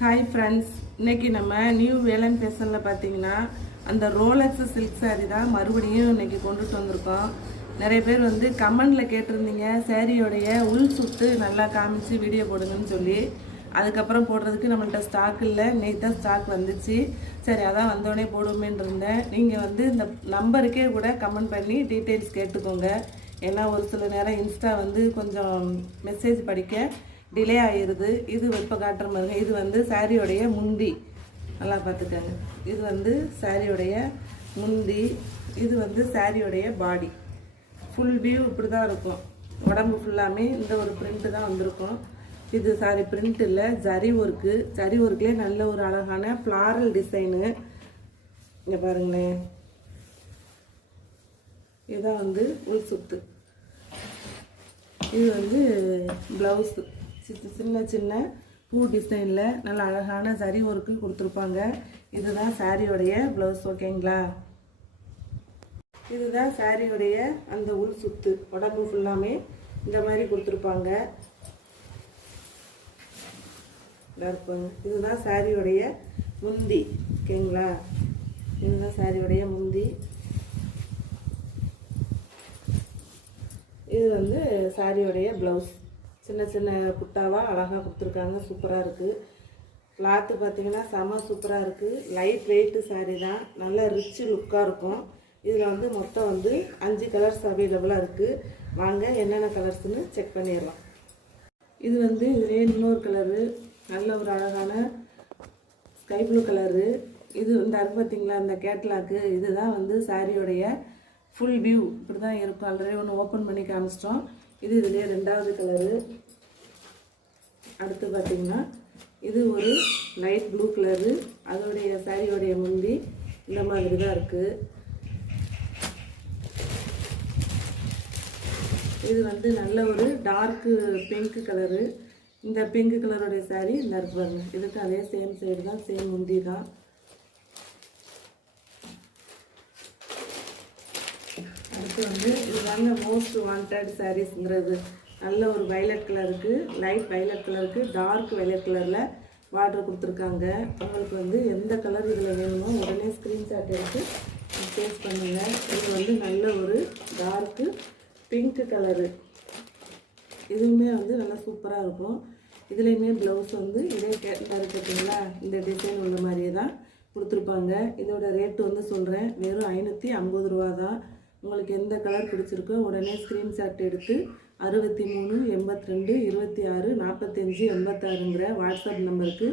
Hi friends, இன்றைக்கி நம்ம new Velan ஃபேஷனில் பார்த்தீங்கன்னா அந்த ரோலக்ஸ் சில்க் சாரீ தான் மறுபடியும் இன்றைக்கி கொண்டுட்டு வந்திருக்கோம். நிறைய பேர் வந்து கமெண்டில் கேட்டிருந்தீங்க சாரியோடைய உள் சுத்து நல்லா காமிச்சு வீடியோ போடுங்கன்னு சொல்லி. அதுக்கப்புறம் போடுறதுக்கு நம்மள்ட்ட ஸ்டாக் இல்லை, இன்னைக்கு தான் ஸ்டாக் வந்துச்சு. சரி, அதான் வந்தோடனே போடுவோமேன்னு இருந்தேன். நீங்கள் வந்து இந்த நம்பருக்கே கூட கமெண்ட் பண்ணி டீட்டெயில்ஸ் கேட்டுக்கோங்க. ஏன்னா ஒரு சில நேரம் இன்ஸ்டா வந்து கொஞ்சம் மெசேஜ் படிக்க டிலே ஆகிடுது. இது இப்போ காட்டுற மாதிரி இது வந்து சாரியோடைய முந்தி, நல்லா பார்த்துக்கோங்க. இது வந்து சாரியோடைய முந்தி, இது வந்து சாரியோடைய பாடி. ஃபுல் வியூ இப்படி தான் இருக்கும். உடம்பு ஃபுல்லாமே இந்த ஒரு பிரிண்ட்டு தான் வந்திருக்கும். இது சாரி பிரிண்ட் இல்லை, ஜரி ஒர்க்கு. ஜரி ஒர்க்லேயே நல்ல ஒரு அழகான ஃப்ளாரல் டிசைனு. இங்கே பாருங்களேன், இதுதான் வந்து உள் சுத்து. இது வந்து ப்ளவுஸு சின்ன சின்ன பூ டிசைனில் நல்ல அழகான ஜரி ஒர்க்கு கொடுத்துருப்பாங்க. இதுதான் சாரியோடைய ப்ளவுஸ். ஓகேங்களா? இதுதான் சாரியோடைய அந்த உள் சுத்து. உடம்பு ஃபுல்லாமே இந்த மாதிரி கொடுத்துருப்பாங்க. இருப்பாங்க. இதுதான் சாரியோடைய முந்தி. ஓகேங்களா? இதுதான் சாரியோடைய முந்தி. இது வந்து சாரியோடைய ப்ளவுஸ். சின்ன சின்ன புட்டாவாக அழகாக கொடுத்துருக்காங்க. சூப்பராக இருக்குது. கிளாத்து பார்த்தீங்கன்னா செம சூப்பராக இருக்குது. லைட் வெயிட்டு சாரீ தான், நல்ல ரிச்சு லுக்காக இருக்கும். இதில் வந்து மொத்தம் வந்து 5 கலர்ஸ் அவைலபிளாக இருக்குது. வாங்க என்னென்ன கலர்ஸ்னு செக் பண்ணிடலாம். இது வந்து இதுலேயே இன்னொரு கலரு, நல்ல ஒரு அழகான ஸ்கை ப்ளூ கலரு. இது இந்த அது பார்த்தீங்களா, இந்த கேட்லாக்கு. இதுதான் வந்து சாரியோடைய ஃபுல் வியூ. இப்படி தான் இருக்கும். ஆல்ரெடி ஒன்று ஓப்பன் பண்ணி காமிச்சிட்டோம். இது இதுலேயே 2வது கலரு. அடுத்து பார்த்திங்கன்னா இது ஒரு லைட் ப்ளூ கலரு. அதோடைய சாரியோடைய முந்தி இந்த மாதிரி தான் இருக்குது. இது வந்து நல்ல ஒரு டார்க்கு பிங்க் கலரு. இந்த பிங்க் கலருடைய சாரி இந்த இருக்கு பாருங்க. இதுக்கு அதே சேம் சைடு தான், சேம் முந்தி தான். அடுத்து வந்து இதுதாங்க மோஸ்ட் வாண்டட் சாரீஸ்ங்கிறது. நல்ல ஒரு வைலட் கலருக்கு, லைட் வைலட் கலருக்கு டார்க் வைலட் கலரில் பார்டர் கொடுத்துருக்காங்க. உங்களுக்கு வந்து எந்த கலர் இதில் வேணுமோ உடனே ஸ்க்ரீன்ஷாட் எடுத்து சேஸ் பண்ணுங்கள். இது வந்து நல்ல ஒரு டார்க்கு பிங்க் கலரு. இதுவுமே வந்து நல்லா சூப்பராக இருக்கும். இதுலேயுமே ப்ளவுஸ் வந்து இதே பார்த்தீங்களா, இந்த டிசைன் உள்ள மாதிரியே தான் கொடுத்துருப்பாங்க. இதோட ரேட்டு வந்து சொல்கிறேன், வெறும் 550 ரூபா தான். உங்களுக்கு எந்த கலர் பிடிச்சிருக்கோ உடனே ஸ்க்ரீன்ஷாட் எடுத்து 63 82 26 45 86ங்கிற வாட்ஸ்அப் நம்பருக்கு